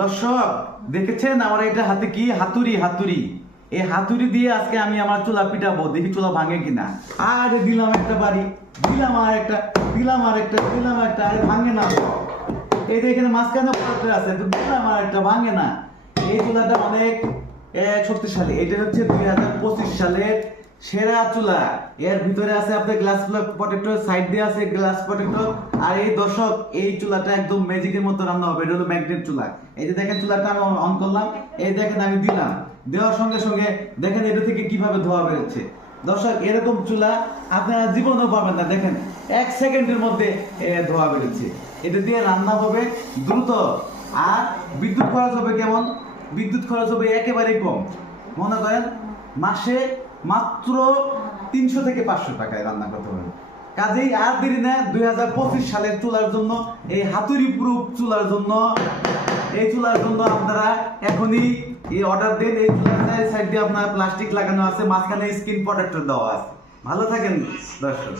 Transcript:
দর্শক, দেখেছেন আমার এটা হাতে কি? হাতুড়ি হাতুড়ি। এই হাতুড়ি দিয়ে আজকে আমি আমার চুলা পিটাবো। দেখি চুলা ভাঙে কিনা। আরে দিলাম একটা বাড়ি। দিলাম আর একটা, দিলাম আর একটা, দিলাম একটা, আরে ভাঙে না তো। এই যে এখানে মাঝখানে পড়ে আছে, তো দিলাম আর একটা ভাঙে না। এই চুলাটা অনেক শক্তিশালী। এটা হচ্ছে দুই হাজার পঁচিশ সালের সেরা চুলা। এর ভিতরে আছে আপনার গ্লাস প্রোটেক্টর সাইড দিয়ে আছে গ্লাস প্রোটেক্টর আর এই দর্শক, এই চুলাটা একদম ম্যাজিকের মতো রান্না হবে। এটা হলো ম্যাগনেট চুলা। এই যে দেখেন চুলাটা আমি অন করলাম। এই দেখেন আমি দিলাম। দেওয়ার সঙ্গে সঙ্গে দেখেন এটা থেকে কীভাবে ধোয়া বেরোচ্ছে। দর্শক, এরকম চুলা আপনারা জীবনেও পাবেন না। দেখেন, এক সেকেন্ডের মধ্যে ধোয়া বেরোচ্ছে। এটা দিয়ে রান্না হবে দ্রুত। আর বিদ্যুৎ খরচ হবে কেমন? বিদ্যুৎ খরচ হবে একেবারেই কম। মনে করেন, মাসে মাত্র তিনশো থেকে পাঁচশো টাকায় রান্না করতে পারবেন। কাজেই আর দেরি না, দুই হাজার পঁচিশ সালের চুলার জন্য, এই হাতুড়ি প্রুফ চুলার জন্য, এই চুলার জন্য আপনারা এখনই এই অর্ডার দেন, এই চুলার সাইড দিয়ে আপনার প্লাস্টিক লাগানো আছে, মাঝখানে স্ক্রিন প্রোটেক্টর দেওয়া আছে। ভালো থাকেন দর্শক।